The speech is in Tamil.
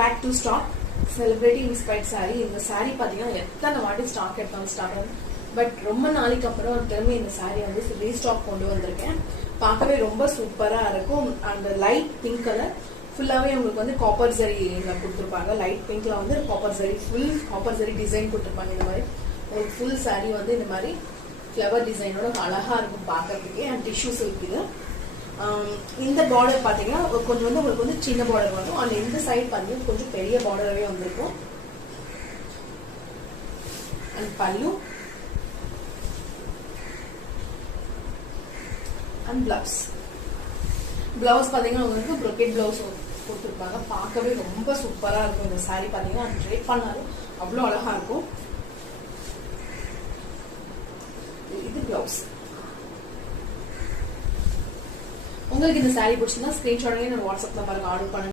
Back to stock celebrity inspired sari. இந்த சாரி பாத்தீங்கன்னா எத்தனை வாட்டி ஸ்டாக் எடுத்தாலும் ஸ்டாக் ஆகும். பட் ரொம்ப நாளைக்கு அப்புறம் திரும்பி இந்த சாரி வந்து ரீஸ்டாக் கொண்டு வந்திருக்கேன். பார்க்கவே ரொம்ப சூப்பரா இருக்கும். அந்த லைட் பிங்க் கலர் ஃபுல்லாவே உங்களுக்கு வந்து காப்பர் ஜரி கொடுத்துருப்பாங்க. லைட் பிங்க்ல வந்து copper zari, full copper zari design கொடுத்துருப்பாங்க. இந்த மாதிரி உங்களுக்கு ஃபுல் சாரி வந்து இந்த மாதிரி ஃபிளவர் டிசைனோட அழகா இருக்கும் பார்க்கறதுக்கே. அண்ட் டிஷ்யூ சில்க் இது. இந்த பார்டர் பாத்தீங்கன்னா கொஞ்சம் வந்து உங்களுக்கு வந்து சின்ன பார்டர் வரும். அந்த இந்த சைடு பாத்தீங்கன்னா கொஞ்சம் பெரிய பார்டராகவே வந்திருக்கும். அண்ட் பல்லு அண்ட் பிளவுஸ் பாத்தீங்கன்னா உங்களுக்கு ப்ரொக்கெட் பிளவுஸ் கொடுத்துருப்பாங்க. பார்க்கவே ரொம்ப சூப்பரா இருக்கும். இந்த சாரி பாத்தீங்கன்னா ட்ரேப் பண்ணாலும் அவ்வளோ அழகா இருக்கும். இது பிளவுஸ். உங்களுக்கு இந்த சாரி பிடிச்சிருந்தா ஸ்கிரீன்ஷாட் நான் வாட்ஸ்அப் நம்பருக்கு ஆர்டர் பண்ணுங்க.